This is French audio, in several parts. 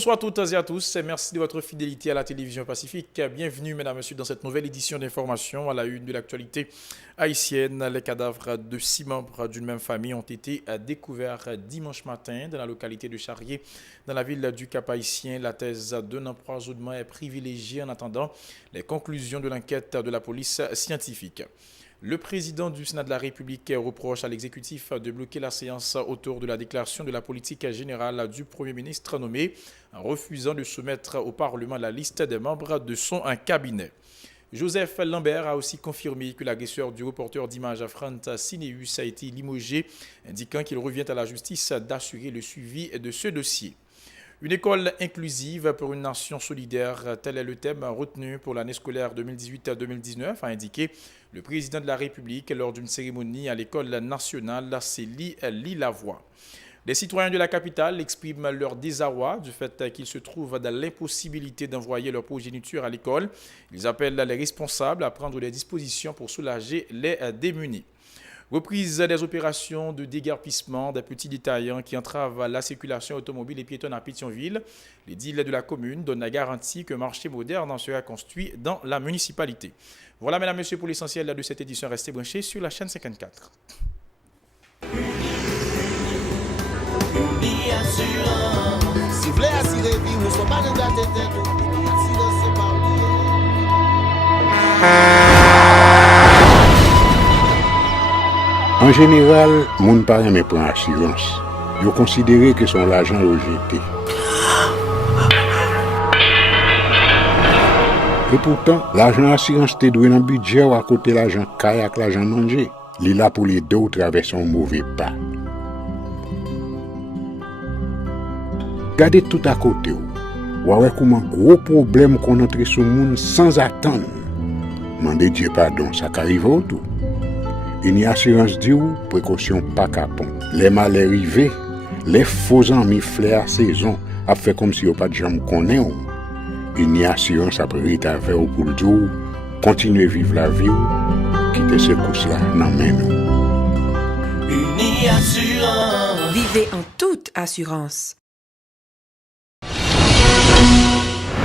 Bonsoir à toutes et à tous. Merci de votre fidélité à la télévision Pacifique. Bienvenue, mesdames et messieurs, dans cette nouvelle édition d'information à la une de l'actualité haïtienne. Les cadavres de 6 membres d'une même famille ont été découverts dimanche matin dans la localité de Charrier, dans la ville du Cap-Haïtien. La thèse d'un empoisonnement est privilégiée en attendant les conclusions de l'enquête de la police scientifique. Le président du Sénat de la République reproche à l'exécutif de bloquer la séance autour de la déclaration de la politique générale du Premier ministre nommé, en refusant de soumettre au Parlement la liste des membres de son cabinet. Joseph Lambert a aussi confirmé que l'agresseur du reporter d'images Frantz Sineus a été limogé, indiquant qu'il revient à la justice d'assurer le suivi de ce dossier. Une école inclusive pour une nation solidaire, tel est le thème retenu pour l'année scolaire 2018-2019, a indiqué le président de la République lors d'une cérémonie à l'école nationale Célie Lavoie. Les citoyens de la capitale expriment leur désarroi du fait qu'ils se trouvent dans l'impossibilité d'envoyer leur progéniture à l'école. Ils appellent les responsables à prendre des dispositions pour soulager les démunis. Reprise des opérations de déguerpissement des petits détaillants qui entravent la circulation automobile et piétonne à Pétionville. Les deals de la commune donnent la garantie qu'un marché moderne sera construit dans la municipalité. Voilà, mesdames et messieurs, pour l'essentiel de cette édition. Restez branchés sur la chaîne 54. En général, moun pa reme pran assurance. Yo considéré que son l'argent rejeté. Et pourtant, l'argent assurance te doué dans budget ou à côté l'argent caille avec l'argent mangé. Li là pour les deux ou traverser un mauvais pas. Gardez tout à côté ou. Ouais comment gros problème qu'on entre sur moun sans attendre. Mandez Dieu pardon, ça qu'arrive au tout. Une assurance dit ou précaution pas capon. Les malheurs arrivés, les faux amis flair saison a fait comme si on pas de jambe connaît ou. Une assurance après ta faire pour le jour, continuer vivre la vie ou quitter ce coup là dans main nous. Uni assurance. Vivez en toute assurance.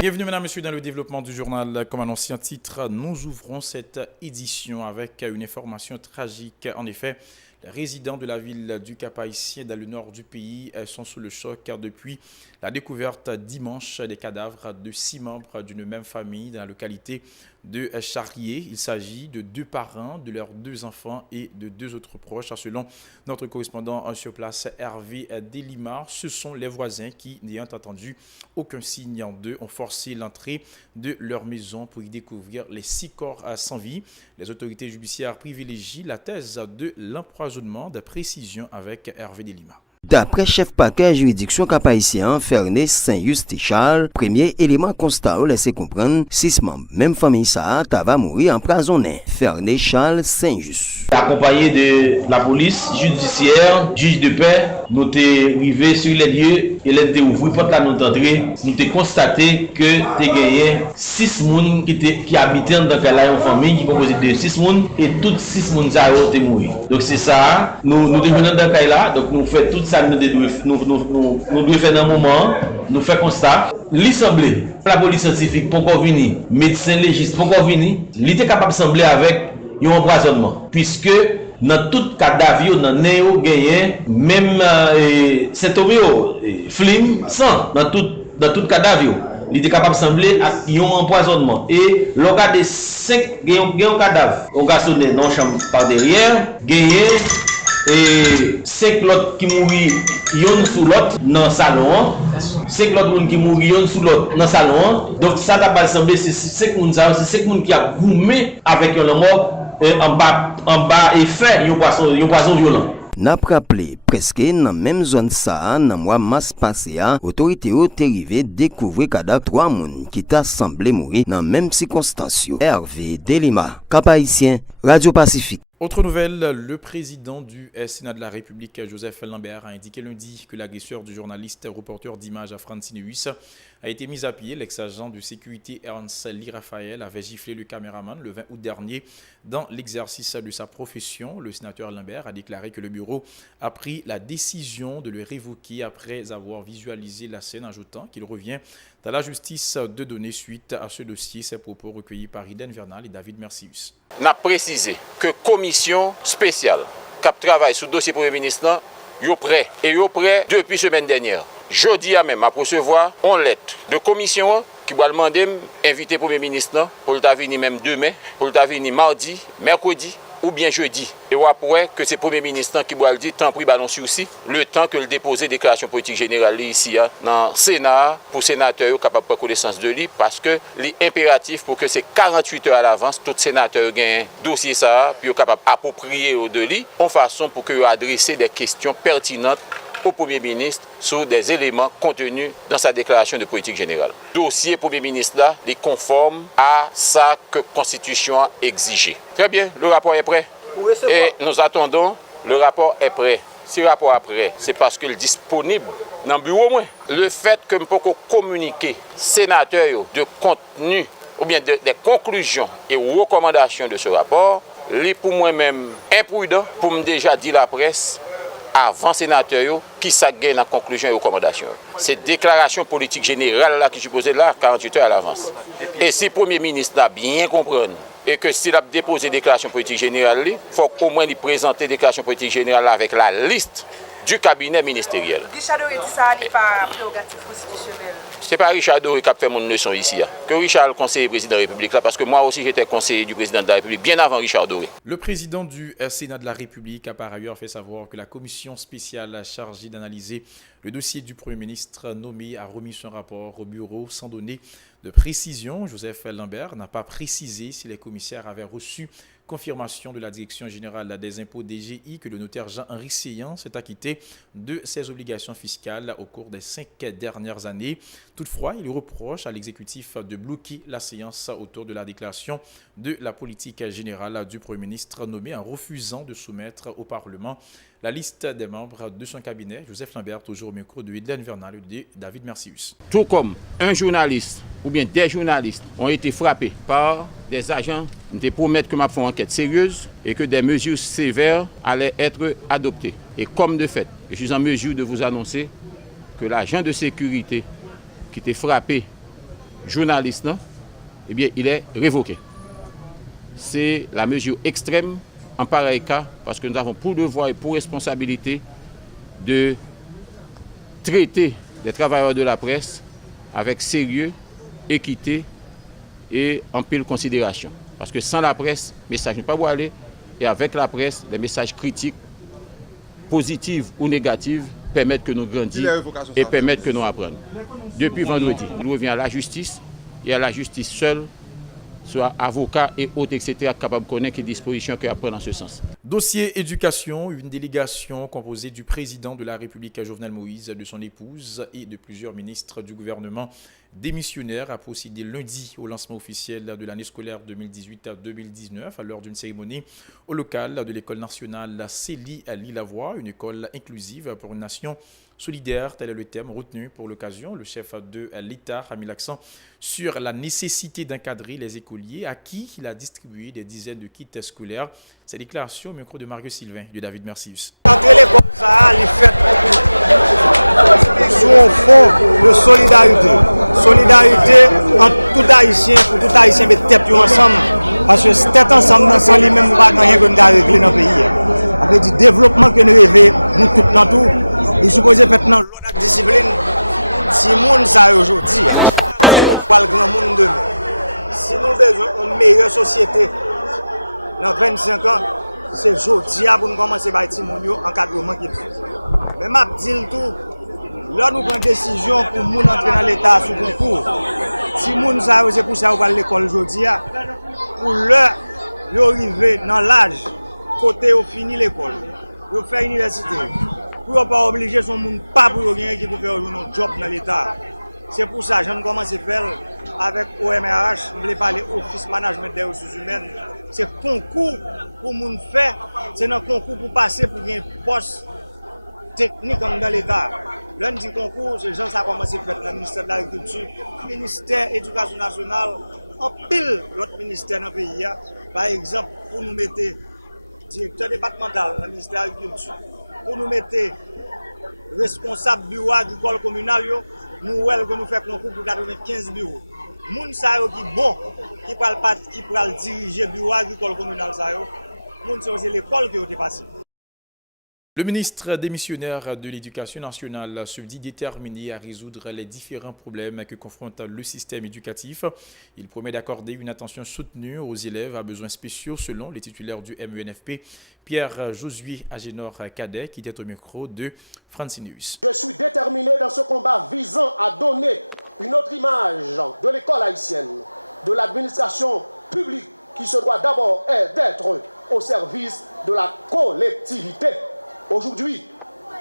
Bienvenue, mesdames et messieurs, dans le développement du journal. Comme annoncé en titre, nous ouvrons cette édition avec une information tragique. En effet, les résidents de la ville du Cap-Haïtien, dans le nord du pays, sont sous le choc car depuis la découverte dimanche des cadavres de 6 membres d'une même famille dans la localité de Charrier. Il s'agit de 2 parents, de leurs 2 enfants et de 2 autres proches. Selon notre correspondant sur place, Hervé Delimar, ce sont les voisins qui, n'ayant entendu aucun signe d'eux, ont forcé l'entrée de leur maison pour y découvrir les 6 corps sans vie. Les autorités judiciaires privilégient la thèse de l'empoisonnement. De précision avec Hervé Delimar. D'après chef paquet juridiction Cap-Haïtien, Ferné Saint-Just-Charles, premier élément constat ou laissé comprendre 6 membres. Même famille ça, va mourir emprisonné. Ferné Charles Saint-Just. Accompagné de la police judiciaire, juge de paix, nous sommes arrivés sur les lieux et l'un ouvert porte la notre entrée. Nous avons constaté que tu gagné 6 personnes qui habitaient dans une famille qui composait de 6 personnes et toutes 6 personnes ont mouru. Donc c'est ça, nous devenons dans ce là, donc nous faisons tout ça. Nous devons faire dans un moment, nous faisons constat. L'Assemblée, la police scientifique, pour qu'on vienne, médecin légiste, pour qu'on vienne, il était capable de sembler avec un empoisonnement. Puisque dans tout cadavre, dans néo gagné, même Saint-Omeo, flim, sang, dans tout cadavre, il était capable de sembler avec un empoisonnement. Et le cas de 5 cadavres, on a sonné dans la chambre par derrière, gagné. Et 5 l'autre qui mourent yon sous l'autre dans le salon, 5 l'autre qui mourent yon sous l'autre dans le salon. Donc ça n'a pas semblé, c'est 5 personnes qui a goumé avec un mort en bas et fait un poison violent. N'a rappelé presque dans même zone ça dans mois mars passé autorité ont arrivé découvrir cadavre 3 personnes qui t'a semblé mourir dans même circonstances. Hervé Delima, Cap-Haïtien, Radio Pacifique. Autre nouvelle, le président du Sénat de la République, Joseph Lambert, a indiqué lundi que l'agresseur du journaliste reporter d'images Frantz Sineus a été mis à pied. L'ex-agent de sécurité Ernst Lee Raphaël avait giflé le caméraman le 20 août dernier dans l'exercice de sa profession. Le sénateur Lambert a déclaré que le bureau a pris la décision de le révoquer après avoir visualisé la scène, ajoutant qu'il revient à la justice de donner suite à ce dossier. Ces propos recueillis par Iden Vernal et David Mercius. On a précisé que commission spéciale qui travaille sur le dossier Premier ministre est prêt. Et est prêt depuis la semaine dernière. Jeudi à même à recevoir une lettre de commission qui va demander d'inviter le Premier ministre pour le venir même demain, pour le venir mardi, mercredi ou bien jeudi. Et après que c'est le Premier ministre qui va le dire, tant pris ballon aussi, le temps que le déposer déclaration politique générale ici dans le Sénat, pour les sénateurs capables de prendre connaissance de lui, parce que l'impératif pour que c'est 48 heures à l'avance, tout sénateur gagne un dossier ça, puis capable d'approprier de lui, en façon pour que adresser des questions pertinentes au Premier ministre sur des éléments contenus dans sa déclaration de politique générale. Le dossier Premier ministre là est conforme à ça que la Constitution a exigé. Très bien, le rapport est prêt. Et nous attendons, le rapport est prêt. Si le rapport est prêt, c'est parce qu'il est disponible dans le bureau. Le fait que nous pouvons communiquer sénateurs de contenu ou bien des conclusions et recommandations de ce rapport, est pour moi-même imprudent pour me déjà dire la presse avant sénateur qui s'agagne dans la conclusion et recommandation. C'est déclaration politique générale là qui suppose là 48 heures à l'avance. Et si le Premier ministre a bien compris et que s'il a déposé déclaration politique générale, il faut qu'au moins lui présenter déclaration politique générale avec la liste du cabinet ministériel. Richard Doré dit ça n'est pas prérogative constitutionnelle. Ce n'est pas Richard Doré qui a fait mon leçon ici. Que Richard, le conseiller président de la République, là, parce que moi aussi j'étais conseiller du président de la République bien avant Richard Doré. Le président du Sénat de la République a par ailleurs fait savoir que la commission spéciale chargée d'analyser le dossier du Premier ministre nommé a remis son rapport au bureau sans donner de précision. Joseph Lambert n'a pas précisé si les commissaires avaient reçu confirmation de la Direction générale des impôts DGI que le notaire Jean-Henri Seyan s'est acquitté de ses obligations fiscales au cours des 5 dernières années. Toutefois, il reproche à l'exécutif de bloquer la séance autour de la déclaration de la politique générale du Premier ministre nommé en refusant de soumettre au Parlement la liste des membres de son cabinet. Joseph Lambert, toujours au micro de Hélène Vernal et de David Mercius. Tout comme un journaliste ou bien des journalistes ont été frappés par des agents qui promettent que m'a fait une enquête sérieuse et que des mesures sévères allaient être adoptées. Et comme de fait, je suis en mesure de vous annoncer que l'agent de sécurité qui était frappé journaliste, eh bien, il est révoqué. C'est la mesure extrême en pareil cas, parce que nous avons pour devoir et pour responsabilité de traiter les travailleurs de la presse avec sérieux, équité et en pile considération. Parce que sans la presse, le message ne peut pas aller, et avec la presse, les messages critiques, positifs ou négatifs, permettent que nous grandissions et permettent que nous apprenions. Depuis vendredi, nous revenons à la justice, et à la justice seule, soit avocats et autres, etc., capables de connaître les dispositions qu'il y a dans ce sens. Dossier éducation, une délégation composée du président de la République Jovenel Moïse, de son épouse et de plusieurs ministres du gouvernement démissionnaires a procédé lundi au lancement officiel de l'année scolaire 2018-2019 à l'heure d'une cérémonie au local de l'école nationale Célie à Lille-Lavoie, une école inclusive pour une nation solidaire, tel est le thème retenu pour l'occasion. Le chef de l'État a mis l'accent sur la nécessité d'encadrer les écoliers à qui il a distribué des dizaines de kits scolaires. Ces déclarations au micro de Mario Sylvain de David Mercius. Entrer l'école, ça, il fait sous un fond de solidarité. Solidarité entre tout Haïtien, pour tout Haïtien mettre tête ensemble. Parce que tête ensemble, dans sans lui-même, nous n'avons rien qu'on a réglé dans le pays. Avec du développement que nous rêvons, nous tous dans tout. Il est supposé maintenant l'autre discipline. Si le monde ça aujourd'hui, pas le grand monde demain. Si nous avons besoin d'une meilleure société dans 25 ans, c'est aujourd'hui pour nous commencer à bâtir mon encadrement qui fait. Mais je dis tout, là nous prenons une décision pour nous entrer dans l'État sous concours. Si le monde ça c'est pour ça qu'on va à l'école aujourd'hui, pour l'heure, ils arriver dans l'âge, côté où finit l'école, pour faire l'université. Pour ne pas obliger son monde pas pour rien qui peut faire un job dans l'État. C'est pour ça que je commence à faire avec OMRH, je voulais parler Office Management des Ressources Humaines. C'est concours pour monde faire, c'est un concours pour passer pour un poste technique comme dans l'État. L'un dit concours, ces gens ça a commencé à faire le ministère de l'Agriculture, le ministère de l'Éducation nationale, en pile l'autre ministère dans le pays. Par exemple, pour nous mettre directeur départemental dans le ministère de l'Agriculture, pour nous mettre responsable bureau agricole communal, nous faisons concours pour 95 bureaux. Moun sa yo qui bon, qui pral diriger bureau agricole communal sa yo, moun c'est l'école qui a passé. Le ministre démissionnaire de l'Éducation nationale se dit déterminé à résoudre les différents problèmes que confronte le système éducatif. Il promet d'accorder une attention soutenue aux élèves à besoins spéciaux selon les titulaires du MENFP, Pierre-Josué Agénor-Cadet, qui était au micro de Francinus. Je suis déterminé dans ce combat visant à donner une autre image de l'école haïtienne, de l'administration publique qui se doit d'abord d'être au service de la collectivité. Aujourd'hui,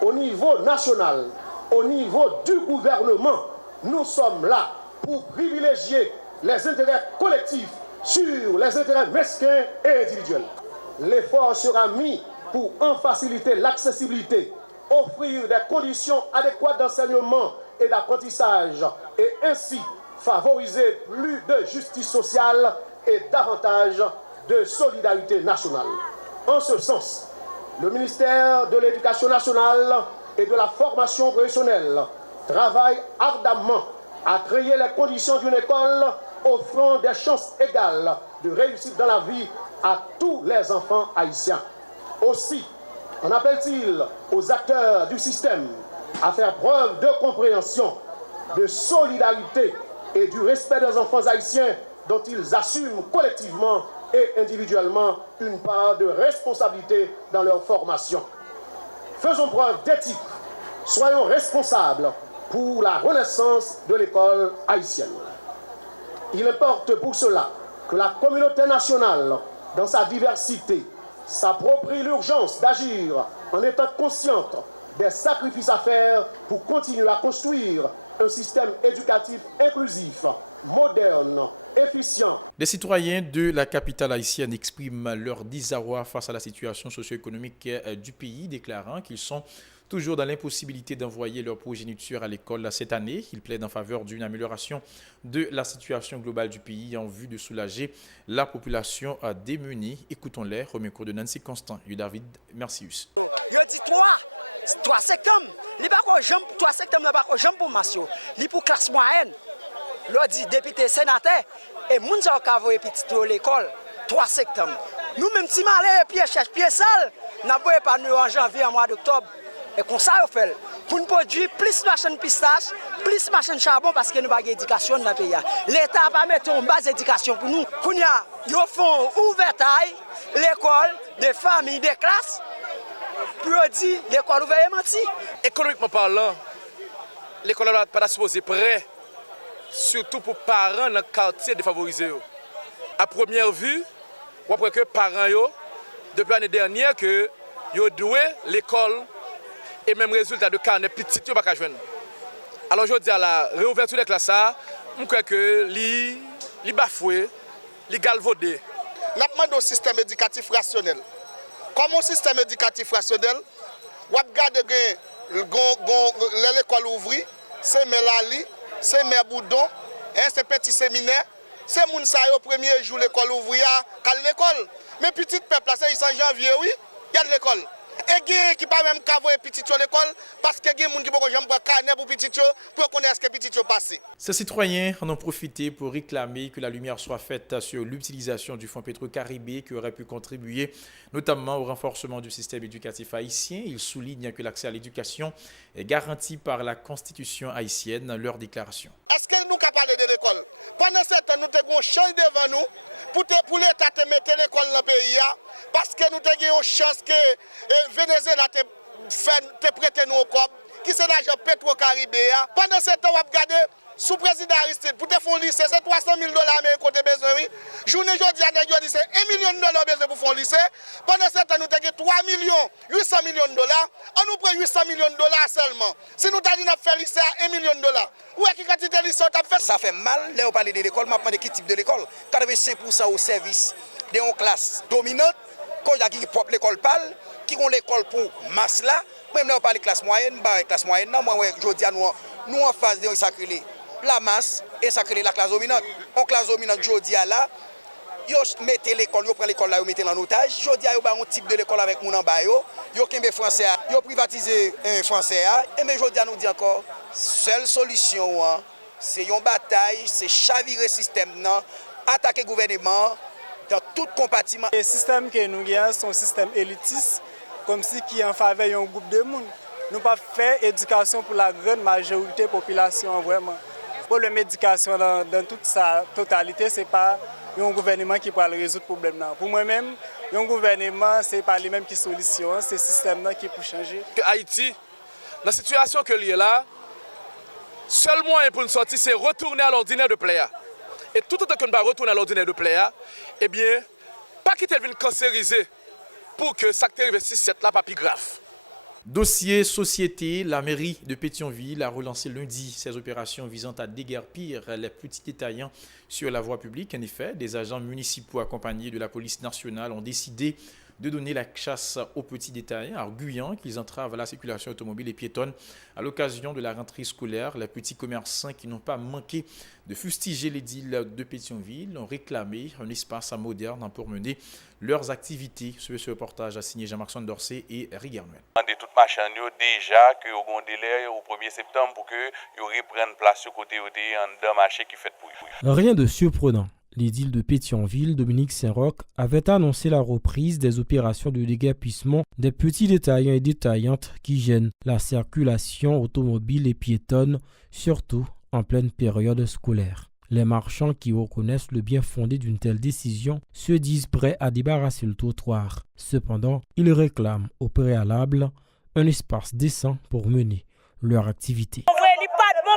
au niveau national, au niveau du gouvernement, nous sommes là pour privilégier les intérêts collectifs sur les intérêts mesquins et individuels. L'effort sera mis pour en faciliter l'accessibilité, offrir des conditions adéquates d'enseignement et d'apprentissage et ainsi favoriser plus de justice sociale et davantage de solidarité nationale. En ce sens, le ministère de l'Éducation nationale et de la formation professionnelle travaille ardemment à créer les conditions d'une école offrant des chances égales de réussite dans la vie à tous les enfants haïtiens. Aussi, on appelle-t-il aux acteurs du système à faire preuve de compréhension, de solidarité et du respect des enfants haïtiens dont ils assument collectivement et individuellement une part de responsabilité dans leur formation. Faisons preuve d'éthique, soyons responsables pour la renaissance de l'école haïtienne. Il importe pour cela que la communauté nationale, dans sa diversité, s'approprie l'urgence d'agir en étant consciente des sacrifices à faire pour continuer à construire un système éducatif inclusif, moderne, efficient. Les citoyens de la capitale haïtienne expriment leur désarroi face à la situation socio-économique du pays, déclarant qu'ils sont toujours dans l'impossibilité d'envoyer leur progéniture à l'école cette année. Ils plaident en faveur d'une amélioration de la situation globale du pays en vue de soulager la population démunie. Écoutons-les au micro de Nancy Constant et David Mercius. Il dit 3 septembre, il pas 3 septembre, pas pour massio, il pour classe moyenne. L'on dit député sénateur et moun sa ka voye petit à l'école 3 septembre. Nous même si malé pied cherche pied sale, n'a pas pas nous en janvier en mois d'octobre. Et comme ça on fait pour nous produire plus machine pistache, plus machine charbon parce que nous pas d'éducation dans le pays. L'état pas mettre une base d'éducation pour nous. Kounya, ils font ouvertail l'école des familles des classes. Pour dire l'école ouverte menti. Économiquement parlant, l'école n'est pas supposée prêt, surtout pour parents dans le quartier défavorisé. À première vue, on voit que les parents, depuis l'année dernière, que ils doué l'école et même résultat de carnet petit, ils ne peuvent pas jouer. Alors je dis à la réouverture des classes, je crois que les bafoués, les galvaudés. Nous demandons un système éducatif rationnel. Comme un système éducatif rationnel, vous regardez l'école ouvrie, c'est Melali, c'est Merboudon, c'est petit séminaire, c'est moun sa yo premier jour l'école ouvrière, qu'à l'école. Mais petit peuple, c'est en janvier, oui, il y a de l'école. Et qui qui pas même cavoyer petit à l'école parce que les gens qui pas jamais carnet pour petit pour connaître ce que petit passé. Ces citoyens en ont profité pour réclamer que la lumière soit faite sur l'utilisation du fonds Petro-Caribé qui aurait pu contribuer notamment au renforcement du système éducatif haïtien. Ils soulignent que l'accès à l'éducation est garanti par la Constitution haïtienne. Leur déclaration. Est-ce que nous sommes capables de l'école? Pendant ce temps, nous avons une chance devant nous pour l'État te mettre l'école dans le pays parce que nous avons une chance que Venezuela te prête nous au COP, qui c'est l'argent Petro-Caribé. Pendant ce temps, on va regarder sous président Aristide pour te faire un lycée, c'est 300 000 $ mais côté besoin. Journée aujourd'hui, on a dit c'est 1 million $ besoin pour faire un lycée. Pendant ce temps, nous avons 3 800 000 $. On nous prend 800 millions $ seulement. Si nous avons fait un lycée à 1 million $, où est-ce que quantité de lycée on a fait? Ça fait mal, là on parle de l'école, maintenant de quel type de l'école? 85% au service d'une classe dominante, quand il y a qui propre l'école parle, qui ont l'école pour masse là, même là on parle de classe moyenne, classe moyenne, non, moi je dis à nous en phase de sacrer la masse et sacrer la classe dominante. En classe dominante, je dis à là, yo mettez l'école, yo prend l'école là, yo mettez en otage. Je dis à yo ba un type de l'école avec mon en bas yo kembe français, yo privatiser français et mais je dis à nous dit encore, seule solution c'est une bataille, c'est chavirer système non, attaquer le gouvernement dans tout compartiment. Le système que nous avons, c'est un système élitiste, comme si qui en faveur d'un groupe de monde. Nous pas faire éducation pour la grande majorité de la population vraiment. Pour l'éducation dans toute sa totalité, ce n'est pas un gouvernement qui peut résoudre le problème. Pour moi-même, un gouvernement, ce n'est pas lui-même qui solutionne, c'est le système qui peut changer. Haïti, dans la situation que l'il est là, seul moyen pour nous sortir, c'est retourner à l'ordinaire de Pléa. Et tout autant qu'on va retourner à l'ordinaire de Pléa, eh bien, pas quitter le ville cancérisé pour que ça arrive 6-7 là, pas plus grave. Dossier société, la mairie de Pétionville a relancé lundi ses opérations visant à déguerpir les petits détaillants sur la voie publique. En effet, des agents municipaux accompagnés de la police nationale ont décidé de donner la chasse aux petits détaillants, arguant qu'ils entravent la circulation automobile et piétonne à l'occasion de la rentrée scolaire. Les petits commerçants qui n'ont pas manqué de fustiger l'édile de Pétionville ont réclamé un espace moderne pour mener leurs activités. Ce reportage a signé Jean-Marc Dorcé et Rigernuel. De toute machin déjà que au délai au 1er septembre pour que ils reprennent place sur côté en marché qui fait pour Rien de surprenant. L'édile de Pétionville, Dominique Saint-Roch, avait annoncé la reprise des opérations de déguerpissement des petits détaillants et détaillantes qui gênent la circulation automobile et piétonne, surtout en pleine période scolaire. Les marchands qui reconnaissent le bien fondé d'une telle décision se disent prêts à débarrasser le trottoir. Cependant, ils réclament au préalable un espace décent pour mener leur activité.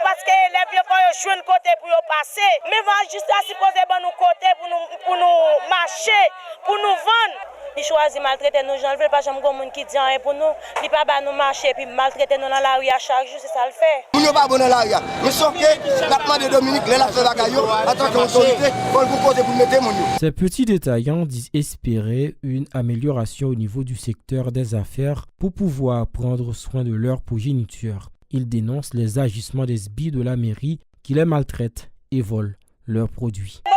Parce que les vieux faut jouer un côté pour passer, mais va juste à supposer bon nous côté pour nous marcher, pour nous vendre. Ils choisissent maltraiter nos gens, ils veulent pas jamais monde qui dit rien pour nous, ils pas ba nous marcher puis maltraiter nous dans la rue à chaque jour, c'est ça le fait. Nous pas bon dans la rue, mais sauf que la demande de Dominique les la fait bagaille en tant qu'autorité pour côté pour mettre mon. Ces petits détaillants disent espérer une amélioration au niveau du secteur des affaires pour pouvoir prendre soin de leur progéniture. Ils dénoncent les agissements des sbires de la mairie qui les maltraitent et volent leurs produits. Même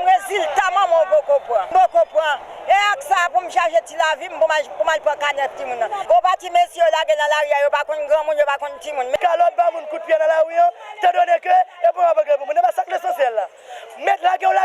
résultat, maman, beaucoup. Et avec ça, pour me charger de la vie, pour me prendre canette, petit monde. Bon, parti, messieurs, là, dans la rue, il n'y a pas de grand monde, il n'y a pas de petit monde. Mais quand l'autre va coup de pied dans la rue, tu donnes que, et pour avoir que vous ne pas ça l'essentiel là. Mettre la gueule, là,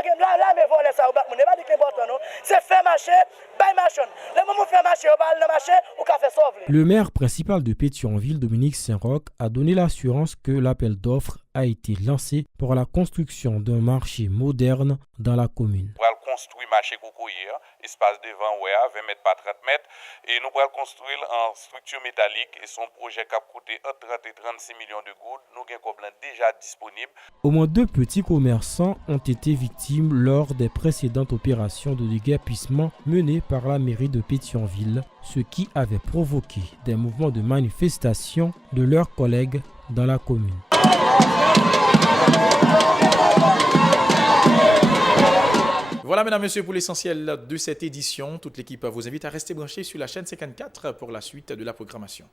mais voler ça, vous ne pas dire que l'important, non. C'est faire marcher, bail marchand. Le moment où faire marcher, on va le marcher, ou qu'a fait sauver. Le maire principal de Pétionville, Dominique Saint-Roch, a donné l'assurance que l'appel d'offres a été lancé pour la construction d'un marché moderne dans la commune. Nous allons construire marché cocoyer, espace devant 20 mètres par 30 mètres, et nous allons construire en structure métallique et son projet qui a coûté entre 30 et 36 millions de gouttes. Nous avons déjà disponible. Au moins 2 petits commerçants ont été victimes lors des précédentes opérations de déguerpissement menées par la mairie de Pétionville, ce qui avait provoqué des mouvements de manifestation de leurs collègues dans la commune. Voilà, mesdames, messieurs, pour l'essentiel de cette édition. Toute l'équipe vous invite à rester branchés sur la chaîne 54 pour la suite de la programmation.